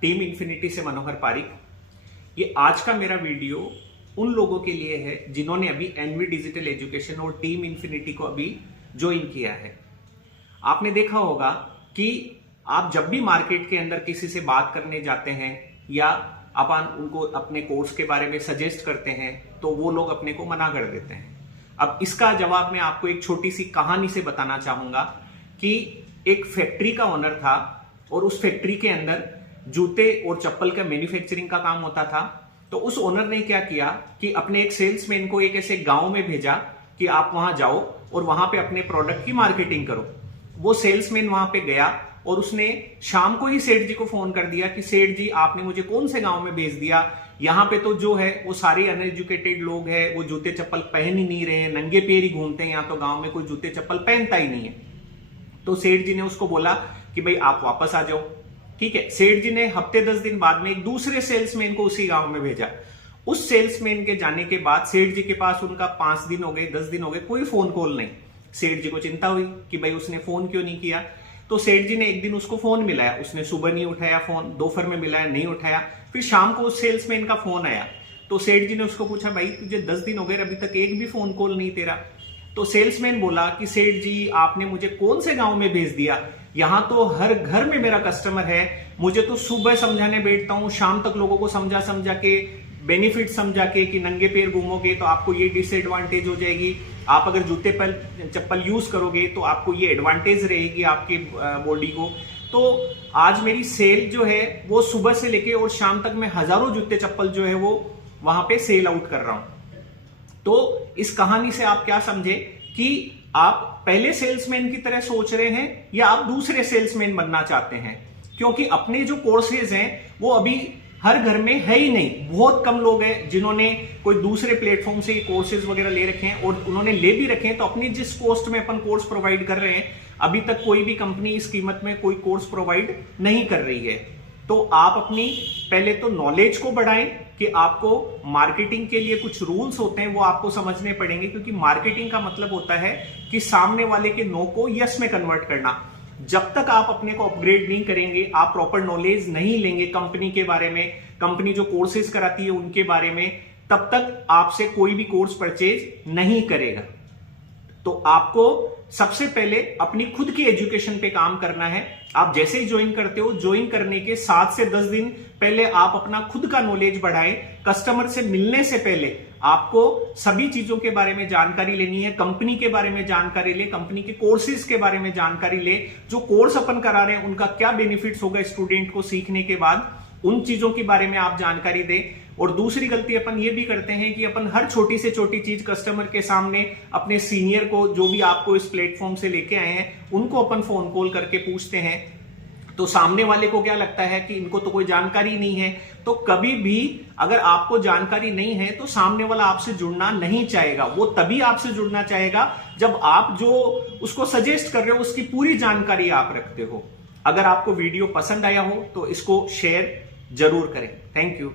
Team infinity से मनोहर पारिक। ये आज का मेरा वीडियो उन लोगों के लिए है जिन्होंने अभी एनवी डिजिटल एजुकेशन और टीम इन्फिनिटी को अभी ज्वाइन किया है। आपने देखा होगा कि आप जब भी मार्केट के अंदर किसी से बात करने जाते हैं या अपन उनको अपने कोर्स के बारे में सजेस्ट करते हैं तो वो लोग अपने को मना कर देते हैं। अब इसका जवाब मैं आपको एक छोटी सी कहानी से बताना चाहूंगा कि एक फैक्ट्री का ओनर था और उस फैक्ट्री के अंदर जूते और चप्पल का मैन्युफैक्चरिंग का काम होता था। तो उस ओनर ने क्या किया कि अपने एक सेल्समैन को एक ऐसे गांव में भेजा कि आप वहां जाओ और वहां पे अपने प्रोडक्ट की मार्केटिंग करो। वो सेल्समैन वहां पे गया और उसने शाम को ही सेठ जी को फोन कर दिया कि सेठ जी आपने मुझे कौन से गांव में भेज दिया, यहाँ पे तो जो है वो सारे अनएजुकेटेड लोग हैं, वो जूते चप्पल पहन ही नहीं रहे, नंगे पैर ही घूमते हैं, यहाँ तो गांव में कोई जूते चप्पल पहनता ही नहीं है। तो सेठ जी ने उसको बोला कि भाई आप वापस आ जाओ। ठीक है, सेठ जी ने हफ्ते 10 दिन बाद में एक दूसरे सेल्समैन को उसी गांव में भेजा। उस सेल्समैन के जाने के बाद सेठ जी के पास उनका 5 दिन हो गए, 10 दिन हो गए, कोई फोन कॉल नहीं। सेठ जी को चिंता हुई कि भाई उसने फोन क्यों नहीं किया। तो सेठ जी ने एक दिन उसको फोन मिलाया, उसने सुबह नहीं उठाया फोन, दोपहर में मिलाया नहीं उठाया, फिर शाम को उस सेल्समैन का फोन आया। तो सेठ जी ने उसको पूछा भाई तुझे 10 दिन हो गए अभी तक एक भी फोन कॉल नहीं तेरा। तो सेल्समैन बोला कि सेठ जी आपने मुझे कौन से गांव में भेज दिया, यहां तो हर घर में मेरा कस्टमर है, मुझे तो सुबह समझाने बैठता हूं, शाम तक लोगों को समझा समझा के बेनिफिट समझा के कि नंगे पैर घूमोगे तो आपको ये डिसएडवांटेज हो जाएगी, आप अगर जूते पर चप्पल यूज करोगे तो आपको ये एडवांटेज रहेगी आपके बॉडी को। तो आज मेरी सेल जो है वो सुबह से लेके और शाम तक मैं हजारों जूते चप्पल जो है वो वहां पे सेल आउट कर रहा हूं। तो इस कहानी से आप क्या समझे कि आप पहले सेल्समैन की तरह सोच रहे हैं या आप दूसरे सेल्समैन बनना चाहते हैं, क्योंकि अपने जो कोर्सेज हैं वो अभी हर घर में है ही नहीं। बहुत कम लोग हैं जिन्होंने कोई दूसरे प्लेटफॉर्म से कोर्सेज वगैरह ले रखे हैं, और उन्होंने ले भी रखे हैं तो अपनी जिस कॉस्ट में अपन कोर्स प्रोवाइड कर रहे हैं अभी तक कोई भी कंपनी इस कीमत में कोई कोर्स प्रोवाइड नहीं कर रही है। तो आप अपनी पहले तो नॉलेज को बढ़ाएं कि आपको मार्केटिंग के लिए कुछ रूल्स होते हैं वो आपको समझने पड़ेंगे, क्योंकि मार्केटिंग का मतलब होता है कि सामने वाले के नो को यस में कन्वर्ट करना। जब तक आप अपने को अपग्रेड नहीं करेंगे, आप प्रॉपर नॉलेज नहीं लेंगे कंपनी के बारे में, कंपनी जो कोर्सेज कराती है उनके बारे में, तब तक आपसे कोई भी कोर्स परचेज नहीं करेगा। तो आपको सबसे पहले अपनी खुद की एजुकेशन पे काम करना है। आप जैसे ही ज्वाइन करते हो, ज्वाइन करने के 7 से 10 दिन पहले आप अपना खुद का नॉलेज बढ़ाएं। कस्टमर से मिलने से पहले आपको सभी चीजों के बारे में जानकारी लेनी है, कंपनी के बारे में जानकारी ले, कंपनी के कोर्सेज के बारे में जानकारी ले, जो कोर्स अपन करा रहे हैं उनका क्या बेनिफिट्स होगा स्टूडेंट को सीखने के बाद, उन चीजों के बारे में आप जानकारी दें। और दूसरी गलती अपन ये भी करते हैं कि अपन हर छोटी से छोटी चीज कस्टमर के सामने अपने सीनियर को, जो भी आपको इस प्लेटफॉर्म से लेके आए हैं, उनको अपन फोन कॉल करके पूछते हैं। तो सामने वाले को क्या लगता है कि इनको तो कोई जानकारी नहीं है। तो कभी भी अगर आपको जानकारी नहीं है तो सामने वाला आपसे जुड़ना नहीं चाहेगा। वो तभी आपसे जुड़ना चाहेगा जब आप जो उसको सजेस्ट कर रहे हो उसकी पूरी जानकारी आप रखते हो। अगर आपको वीडियो पसंद आया हो तो इसको शेयर जरूर करें। Thank you.